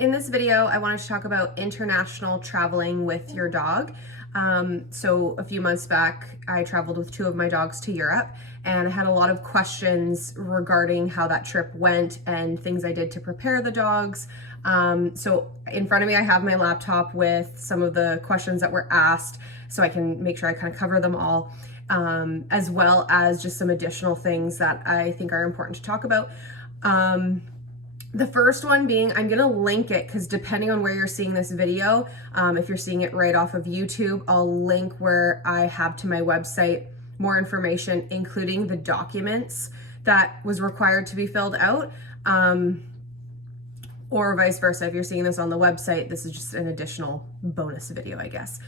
In this video, I wanted to talk about international traveling with your dog. So a few months back, I traveled with two of my dogs to Europe, and I had a lot of questions regarding how that trip went and things I did to prepare the dogs. So in front of me, I have my laptop with some of the questions that were asked, so I can make sure I kind of cover them all, as well as just some additional things that I think are important to talk about. The first one being, I'm gonna link it because depending on where you're seeing this video, if you're seeing it right off of YouTube, I'll link where I have to my website more information, including the documents that was required to be filled out, or vice versa. If you're seeing this on the website, this is just an additional bonus video, I guess.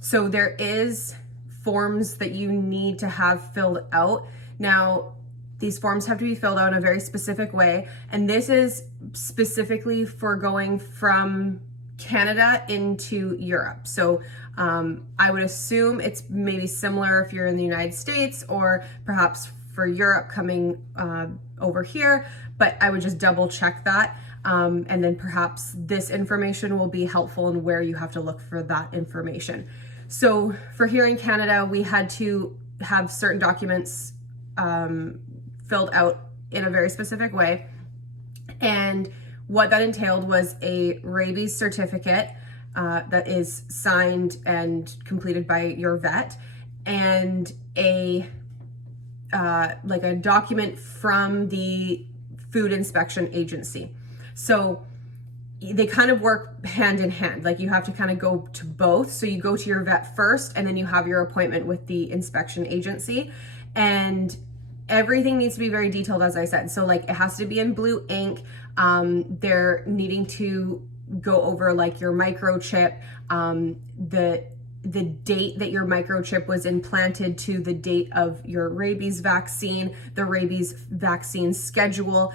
So there is forms that you need to have filled out. Now, these forms have to be filled out in a very specific way, and this is specifically for going from Canada into Europe. So I would assume it's maybe similar if you're in the United States, or perhaps for Europe coming over here, but I would just double check that. And then perhaps this information will be helpful in where you have to look for that information. So for here in Canada, we had to have certain documents filled out in a very specific way. And what that entailed was a rabies certificate that is signed and completed by your vet, and a document from the Food Inspection Agency. So they kind of work hand in hand. Like, you have to kind of go to both. So you go to your vet first, and then you have your appointment with the inspection agency. And everything needs to be very detailed, as I said. So like, it has to be in blue ink. They're needing to go over like your microchip, the date that your microchip was implanted to the date of your rabies vaccine, the rabies vaccine schedule.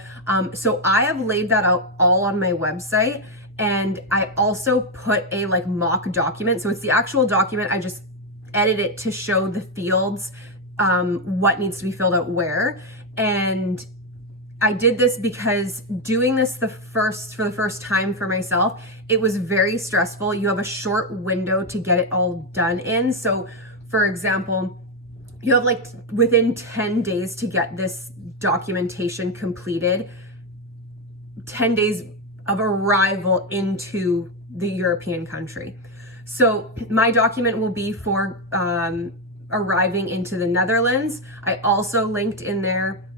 So I have laid that out all on my website, and I also put a like mock document. So it's the actual document. I just edit it to show the fields, what needs to be filled out where. And I did this because doing this for the first time for myself, it was very stressful. You have a short window to get it all done in. So for example, you have like within 10 days to get this documentation completed, 10 days of arrival into the European country. So my document will be for arriving into the Netherlands. I also linked in there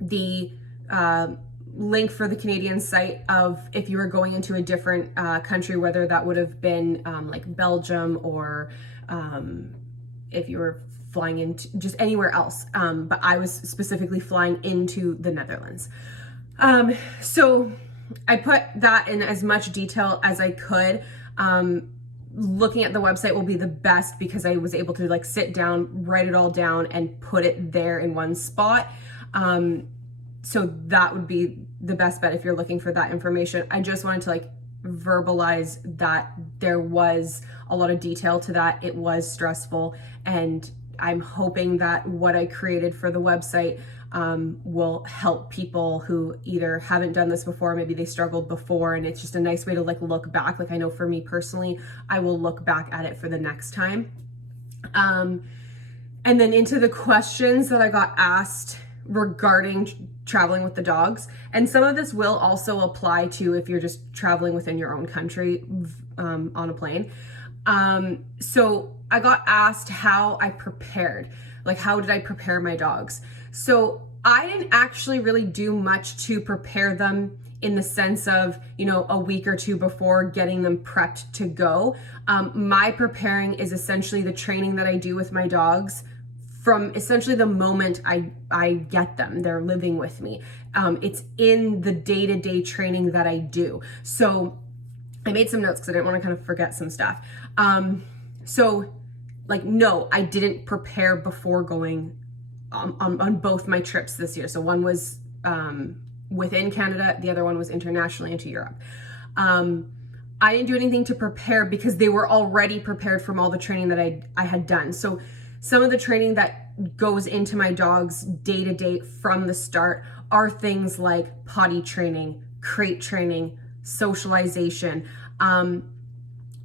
the link for the Canadian site of if you were going into a different country, whether that would have been like Belgium, or if you were flying into just anywhere else. But I was specifically flying into the Netherlands. So I put that in as much detail as I could. Looking at the website will be the best because I was able to like sit down, write it all down, and put it there in one spot. So that would be the best bet if you're looking for that information. I just wanted to like verbalize that there was a lot of detail to that. It was stressful, and I'm hoping that what I created for the website will help people who either haven't done this before, maybe they struggled before, and it's just a nice way to like look back. Like, I know for me personally, I will look back at it for the next time. And then into the questions that I got asked regarding traveling with the dogs. And some of this will also apply to if you're just traveling within your own country on a plane. So I got asked how I prepared, like how did I prepare my dogs? So I didn't actually really do much to prepare them in the sense of, you know, a week or two before getting them prepped to go. My preparing is essentially the training that I do with my dogs from essentially the moment I get them. They're living with me. It's in the day-to-day training that I do. So I made some notes because I didn't want to kind of forget some stuff. So like, no, I didn't prepare before going on both my trips this year. So one was within Canada, the other one was internationally into Europe. I didn't do anything to prepare because they were already prepared from all the training that I had done. So some of the training that goes into my dogs day to day from the start are things like potty training, crate training, socialization.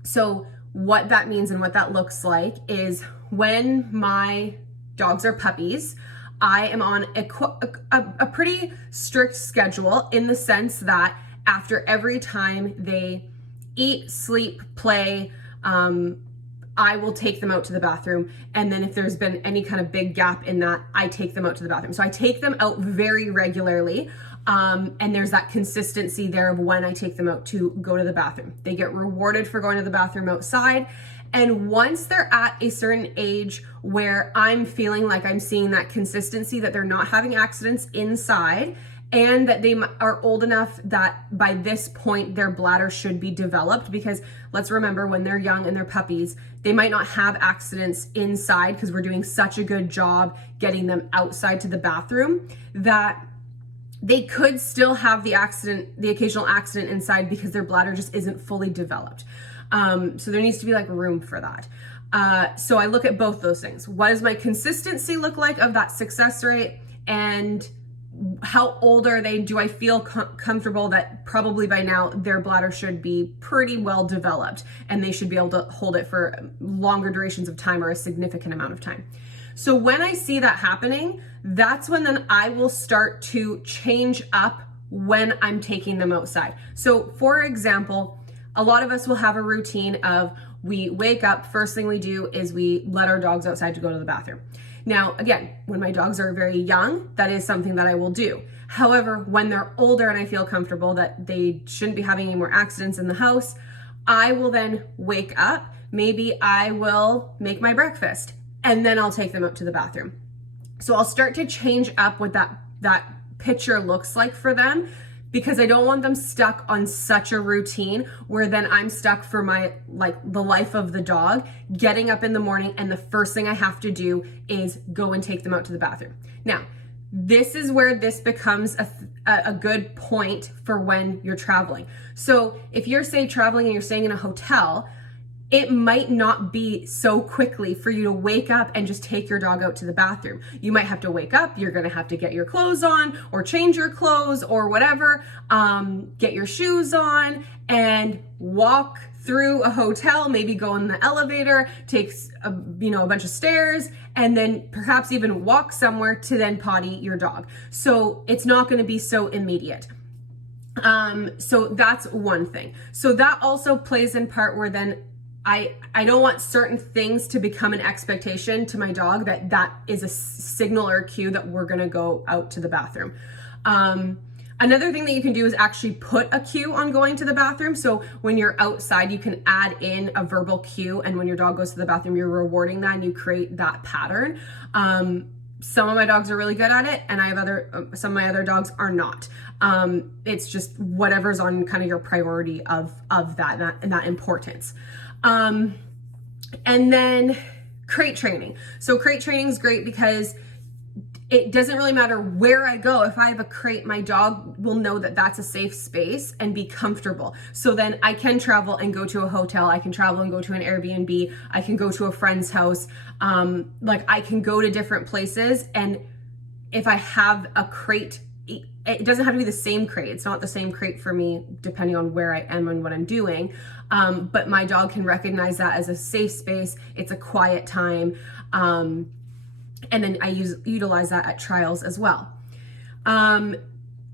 So what that means and what that looks like is when my dogs are puppies, I am on a pretty strict schedule in the sense that after every time they eat, sleep, play, I will take them out to the bathroom. And then if there's been any kind of big gap in that, I take them out to the bathroom. So I take them out very regularly. And there's that consistency there of when I take them out to go to the bathroom. They get rewarded for going to the bathroom outside. And once they're at a certain age where I'm feeling like I'm seeing that consistency, that they're not having accidents inside, and that they are old enough that by this point their bladder should be developed, because let's remember, when they're young and they're puppies, they might not have accidents inside because we're doing such a good job getting them outside to the bathroom, that they could still have the occasional accident inside because their bladder just isn't fully developed. So there needs to be like room for that. So I look at both those things. What does my consistency look like of that success rate, and how old are they? Do I feel comfortable that probably by now their bladder should be pretty well developed and they should be able to hold it for longer durations of time or a significant amount of time? So when I see that happening, that's when then I will start to change up when I'm taking them outside. So for example, a lot of us will have a routine of, we wake up, first thing we do is we let our dogs outside to go to the bathroom. Now, again, when my dogs are very young, that is something that I will do. However, when they're older and I feel comfortable that they shouldn't be having any more accidents in the house, I will then wake up. Maybe I will make my breakfast and then I'll take them out to the bathroom. So I'll start to change up what that picture looks like for them, because I don't want them stuck on such a routine where then I'm stuck for the life of the dog, getting up in the morning and the first thing I have to do is go and take them out to the bathroom. Now, this is where this becomes a good point for when you're traveling. So if you're, say, traveling and you're staying in a hotel, it might not be so quickly for you to wake up and just take your dog out to the bathroom. You might have to wake up, you're gonna have to get your clothes on or change your clothes or whatever, get your shoes on and walk through a hotel, maybe go in the elevator, takes a bunch of stairs, and then perhaps even walk somewhere to then potty your dog. So it's not gonna be so immediate. So that's one thing. So that also plays in part where then I don't want certain things to become an expectation to my dog that is a signal or a cue that we're gonna go out to the bathroom. Another thing that you can do is actually put a cue on going to the bathroom. So when you're outside, you can add in a verbal cue, and when your dog goes to the bathroom, you're rewarding that and you create that pattern. Some of my dogs are really good at it, and I have some of my other dogs are not. It's just whatever's on kind of your priority of that and that importance. And then crate training. So crate training is great because it doesn't really matter where I go. If I have a crate, my dog will know that that's a safe space and be comfortable. So then I can travel and go to a hotel. I can travel and go to an Airbnb. I can go to a friend's house. I can go to different places. And if I have a crate, it doesn't have to be the same crate. It's not the same crate for me, depending on where I am and what I'm doing. But my dog can recognize that as a safe space. It's a quiet time. And then I utilize that at trials as well.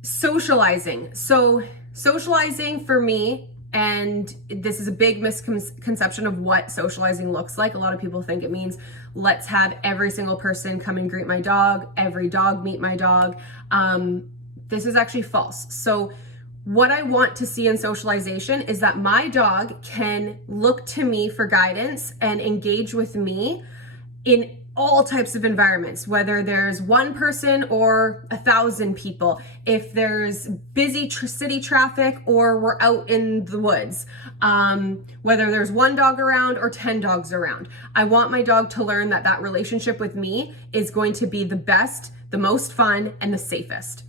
Socializing. So socializing for me, and this is a big misconception of what socializing looks like. A lot of people think it means let's have every single person come and greet my dog, every dog meet my dog. This is actually false. So what I want to see in socialization is that my dog can look to me for guidance and engage with me in all types of environments, whether there's one person or 1,000 people, if there's busy city traffic or we're out in the woods, whether there's one dog around or 10 dogs around. I want my dog to learn that relationship with me is going to be the best, the most fun, and the safest.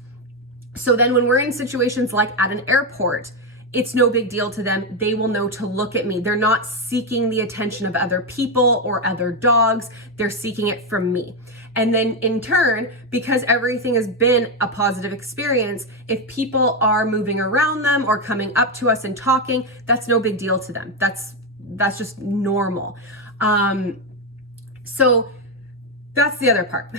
So then when we're in situations like at an airport, it's no big deal to them. They will know to look at me. They're not seeking the attention of other people or other dogs. They're seeking it from me. And then in turn, because everything has been a positive experience, if people are moving around them or coming up to us and talking, that's no big deal to them. That's just normal. So that's the other part.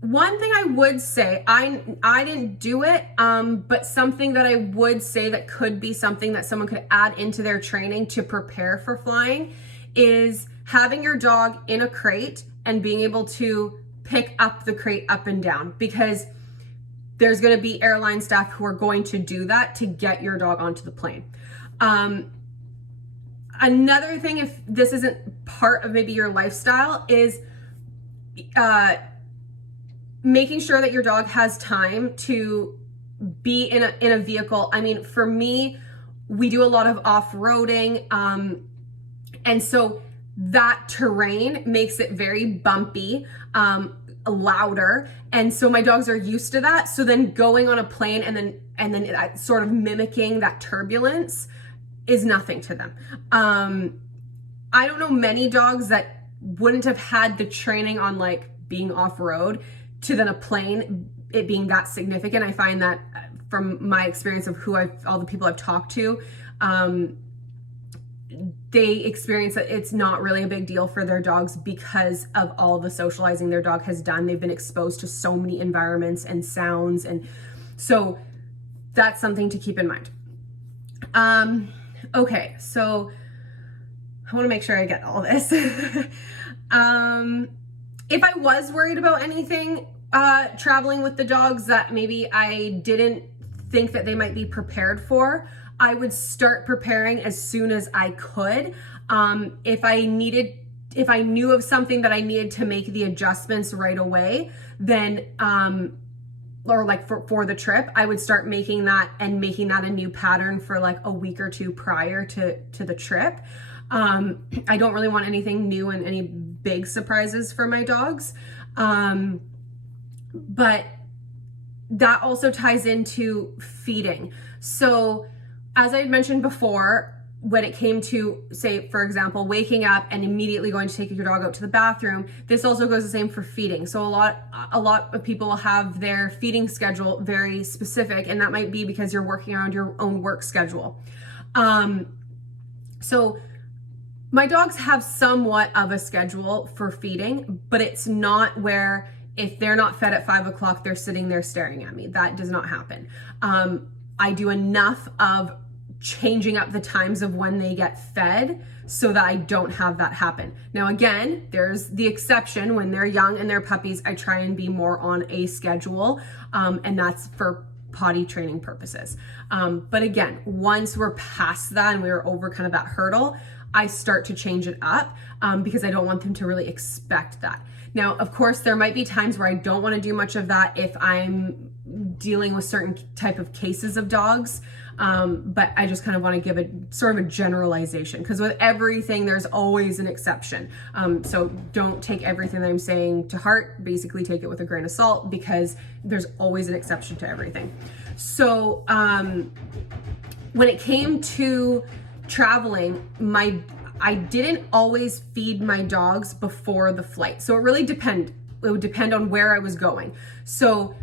One thing I would say, I didn't do it, but something that I would say that could be something that someone could add into their training to prepare for flying is having your dog in a crate and being able to pick up the crate up and down, because there's going to be airline staff who are going to do that to get your dog onto the plane. Another thing, if this isn't part of maybe your lifestyle, is making sure that your dog has time to be in a vehicle. I mean, for me, we do a lot of off-roading, and so that terrain makes it very bumpy, louder, and so my dogs are used to that. So then going on a plane and then sort of mimicking that turbulence is nothing to them. I don't know many dogs that wouldn't have had the training on like being off-road to then a plane, it being that significant. I find that from my experience of all the people I've talked to, they experience that it's not really a big deal for their dogs because of all the socializing their dog has done. They've been exposed to so many environments and sounds, and so that's something to keep in mind. Okay, so I want to make sure I get all this. If I was worried about anything traveling with the dogs that maybe I didn't think that they might be prepared for, I would start preparing as soon as I could. If I knew of something that I needed to make the adjustments right away, then or like for the trip, I would start making that a new pattern for like a week or two prior to the trip. I don't really want anything new and any big surprises for my dogs. But that also ties into feeding. So as I had mentioned before, when it came to, say, for example, waking up and immediately going to take your dog out to the bathroom, this also goes the same for feeding. So a lot of people have their feeding schedule very specific, and that might be because you're working around your own work schedule. So my dogs have somewhat of a schedule for feeding, but it's not where if they're not fed at 5 o'clock, they're sitting there staring at me. That does not happen. I do enough of changing up the times of when they get fed so that I don't have that happen. Now, again, there's the exception when they're young and they're puppies. I try and be more on a schedule, and that's for potty training purposes. But again, once we're past that and we're over kind of that hurdle, I start to change it up because I don't want them to really expect that. Now, of course, there might be times where I don't want to do much of that if I'm dealing with certain type of cases of dogs. But I just kind of want to give a sort of a generalization, because with everything, there's always an exception. So don't take everything that I'm saying to heart. Basically take it with a grain of salt, because there's always an exception to everything. So when it came to traveling, I didn't always feed my dogs before the flight. So it would depend on where I was going. So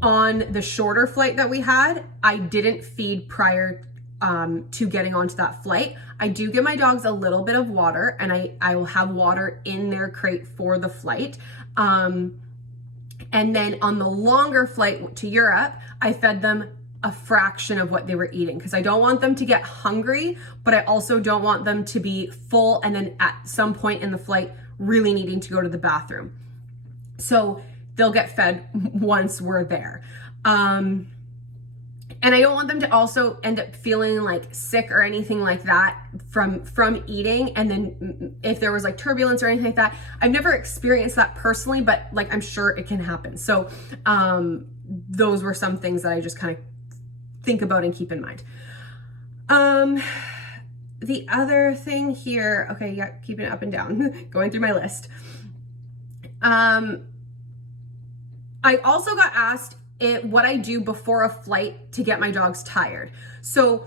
on the shorter flight that we had, I didn't feed prior to getting onto that flight. I do give my dogs a little bit of water, and I will have water in their crate for the flight. And then on the longer flight to Europe, I fed them a fraction of what they were eating, because I don't want them to get hungry, but I also don't want them to be full and then at some point in the flight really needing to go to the bathroom. So they'll get fed once we're there. And I don't want them to also end up feeling like sick or anything like that from eating. And then if there was like turbulence or anything like that, I've never experienced that personally, but like I'm sure it can happen. So those were some things that I just kind of think about and keep in mind. The other thing here, okay, yeah, keeping it up and down, going through my list. I also got asked what I do before a flight to get my dogs tired. So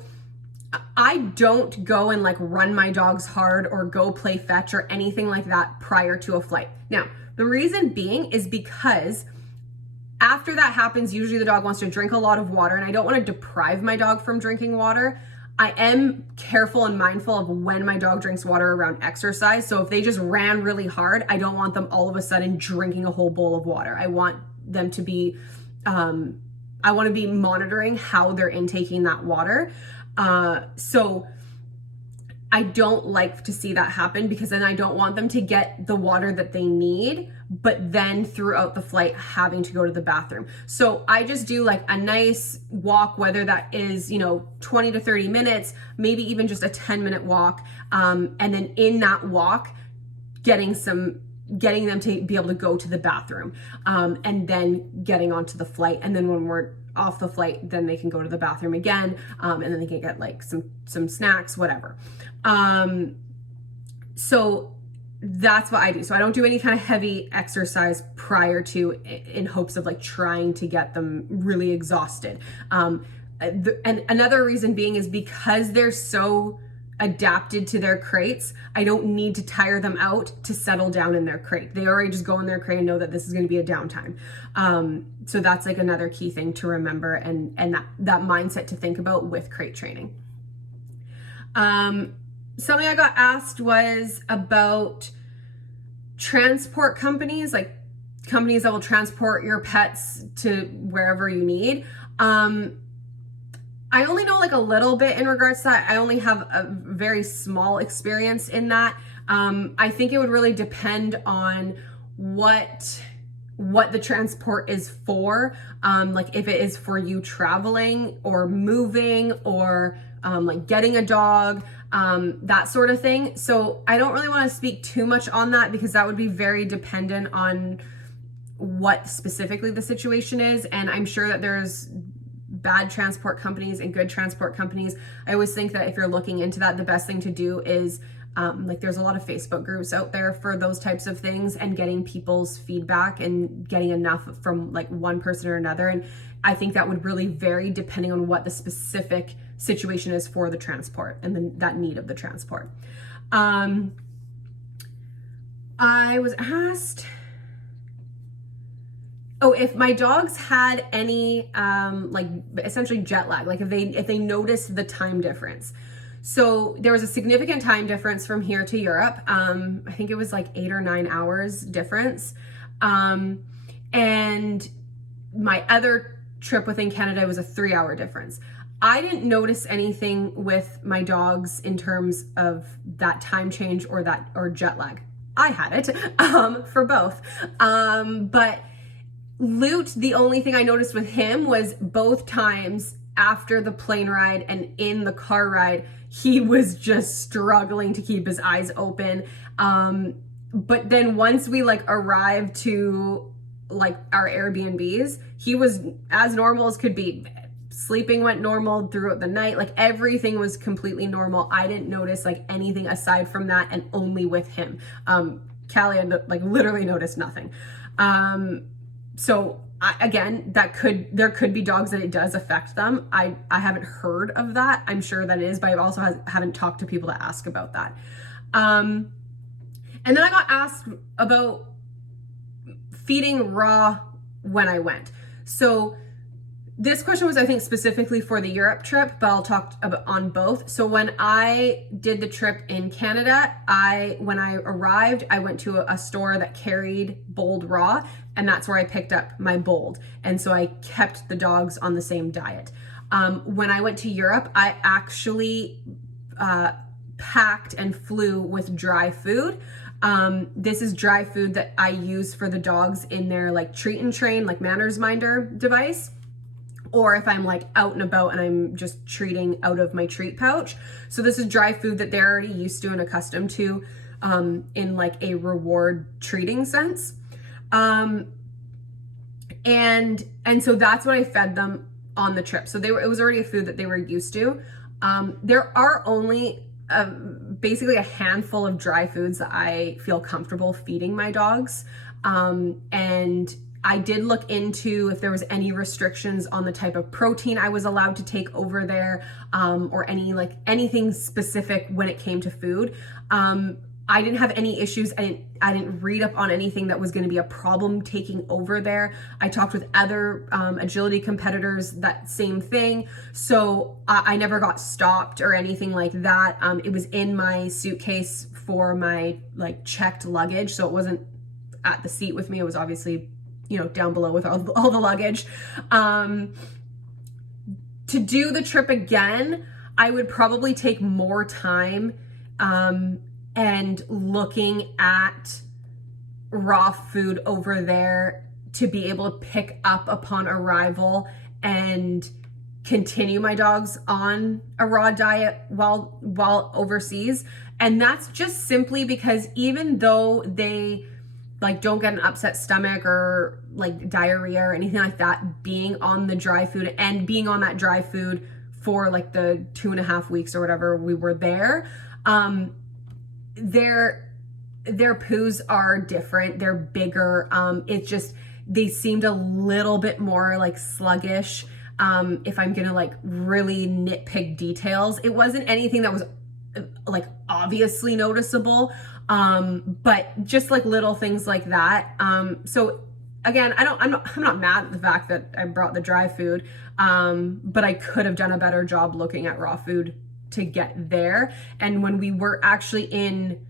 I don't go and like run my dogs hard or go play fetch or anything like that prior to a flight. Now, the reason being is because after that happens, usually the dog wants to drink a lot of water, and I don't want to deprive my dog from drinking water. I am careful and mindful of when my dog drinks water around exercise. So if they just ran really hard, I don't want them all of a sudden drinking a whole bowl of water. I want them to be, I want to be monitoring how they're intaking that water. So I don't like to see that happen, because then I don't want them to get the water that they need, but then throughout the flight having to go to the bathroom. So I just do like a nice walk, whether that is, 20 to 30 minutes, maybe even just a 10-minute walk. And then in that walk, getting them to be able to go to the bathroom, and then getting onto the flight. And then when we're off the flight, then they can go to the bathroom again, and then they can get like some snacks, whatever. So that's what I do. So I don't do any kind of heavy exercise prior to, in hopes of like trying to get them really exhausted. And another reason being is because they're so adapted to their crates, I don't need to tire them out to settle down in their crate. They already just go in their crate and know that this is going to be a downtime. So that's like another key thing to remember, and that mindset to think about with crate training. Something I got asked was about transport companies, like companies that will transport your pets to wherever you need. I only know like a little bit in regards to that. I only have a very small experience in that. I think it would really depend on what the transport is for. Like if it is for you traveling or moving or like getting a dog, that sort of thing. So I don't really want to speak too much on that, because that would be very dependent on what specifically the situation is. And I'm sure that there's bad transport companies and good transport companies. I always think that if you're looking into that, the best thing to do is like there's a lot of Facebook groups out there for those types of things, and getting people's feedback and getting enough from like one person or another. And I think that would really vary depending on what the specific situation is for the transport and then that need of the transport. I was asked, if my dogs had any like essentially jet lag, like if they noticed the time difference. So there was a significant time difference from here to Europe. I think it was like 8 or 9 hours difference. And my other trip within Canada was a 3-hour difference. I didn't notice anything with my dogs in terms of that time change or jet lag. I had it for both. But Lute, the only thing I noticed with him was both times after the plane ride and in the car ride, he was just struggling to keep his eyes open. But then once we like arrived to like our Airbnbs, he was as normal as could be. Sleeping went normal throughout the night. Like everything was completely normal. I didn't notice like anything aside from that, and only with him. Callie had like literally noticed nothing. So again, there could be dogs that it does affect them. I haven't heard of that. I'm sure that is, but I also haven't talked to people to ask about that. And then I got asked about feeding raw when I went. So this question was, I think, specifically for the Europe trip, but I'll talk about on both. So when I did the trip in Canada, when I arrived, I went to a store that carried Bold Raw, and that's where I picked up my Bold. And so I kept the dogs on the same diet. When I went to Europe, I actually packed and flew with dry food. This is dry food that I use for the dogs in their like treat and train, like manners minder device. Or if I'm like out and about and I'm just treating out of my treat pouch. So this is dry food that they're already used to and accustomed to in like a reward treating sense. And so that's what I fed them on the trip. So it was already a food that they were used to. There are only basically a handful of dry foods that I feel comfortable feeding my dogs. And I did look into if there was any restrictions on the type of protein I was allowed to take over there, or anything specific when it came to food. I didn't have any issues. I didn't read up on anything that was going to be a problem taking over there. I talked with other agility competitors, that same thing. So I never got stopped or anything like that. It was in my suitcase for my checked luggage. So it wasn't at the seat with me. It was obviously, down below with all the luggage. To do the trip again, I would probably take more time and looking at raw food over there to be able to pick up upon arrival and continue my dogs on a raw diet while overseas. And that's just simply because even though they don't get an upset stomach or diarrhea or anything like that, being on the dry food and being on that dry food for the 2.5 weeks or whatever we were there, their poos are different. They're bigger. It's just, they seemed a little bit more sluggish. If I'm gonna really nitpick details, it wasn't anything that was obviously noticeable, but just little things like that. So again, I'm not mad at the fact that I brought the dry food, but I could have done a better job looking at raw food to get there. And when we were actually in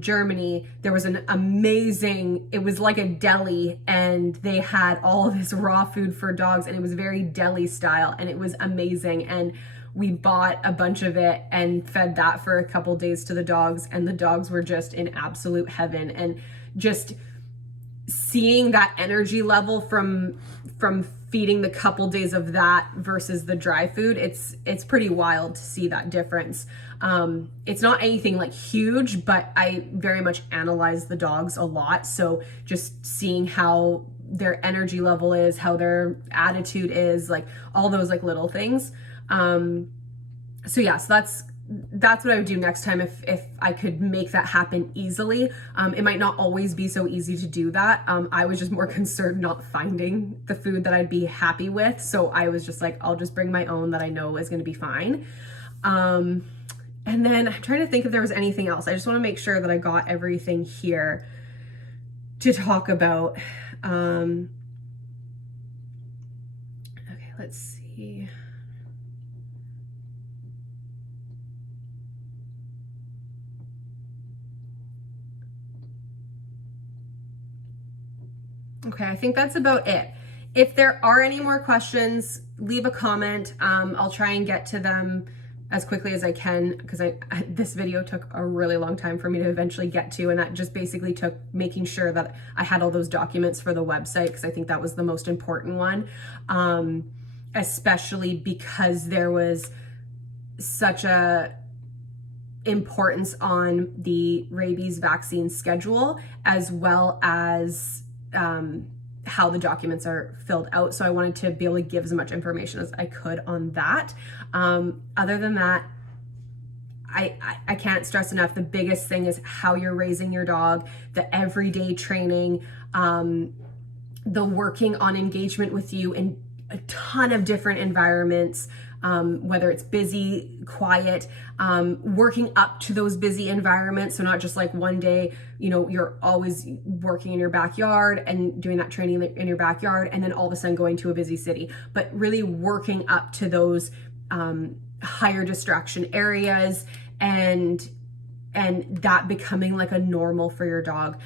Germany, there was an amazing, it was like a deli, and they had all of this raw food for dogs, and it was very deli style, and it was amazing. And we bought a bunch of it and fed that for a couple days to the dogs, and the dogs were just in absolute heaven. And just seeing that energy level from feeding the couple days of that versus the dry food, it's pretty wild to see that difference. It's not anything huge, but I very much analyze the dogs a lot. So just seeing how their energy level is, how their attitude is, all those little things. So yeah, so that's what I would do next time if I could make that happen easily. It might not always be so easy to do that. I was just more concerned not finding the food that I'd be happy with. So I was just I'll just bring my own that I know is going to be fine. And then I'm trying to think if there was anything else. I just want to make sure that I got everything here to talk about. Okay, let's see. Okay, I think that's about it. If there are any more questions, leave a comment. I'll try and get to them as quickly as I can, because this video took a really long time for me to eventually get to, and that just basically took making sure that I had all those documents for the website, because I think that was the most important one, especially because there was such a importance on the rabies vaccine schedule, as well as how the documents are filled out. So I wanted to be able to give as much information as I could on that. Other than that, I can't stress enough, the biggest thing is how you're raising your dog, the everyday training, the working on engagement with you in a ton of different environments, whether it's busy, quiet, working up to those busy environments. So not just one day, you're always working in your backyard and doing that training in your backyard, and then all of a sudden going to a busy city, but really working up to those higher distraction areas, and that becoming a normal for your dog.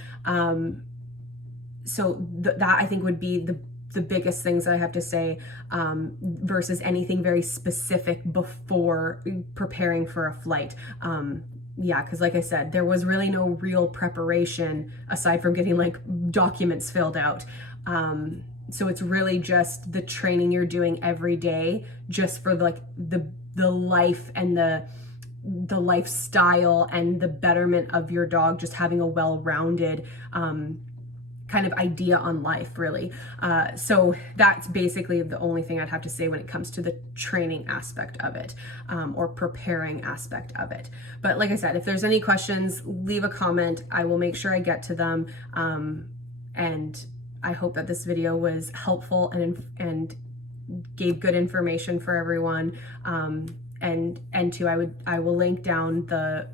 So that I think would be the biggest things that I have to say, versus anything very specific before preparing for a flight. Yeah, because like I said, there was really no real preparation aside from getting documents filled out. So it's really just the training you're doing every day, just for the life and the lifestyle and the betterment of your dog, just having a well-rounded kind of idea on life, really. So that's basically the only thing I'd have to say when it comes to the training aspect of it, or preparing aspect of it. But like I said, if there's any questions, leave a comment. I will make sure I get to them. And I hope that this video was helpful and gave good information for everyone. And two, I will link down the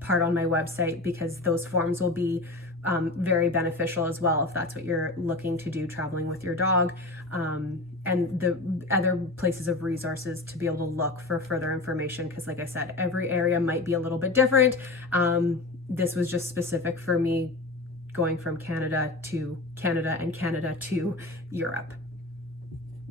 part on my website, because those forms will be very beneficial as well if that's what you're looking to do, traveling with your dog, and the other places of resources to be able to look for further information, because like I said, every area might be a little bit different. This was just specific for me going from Canada and Canada to Europe.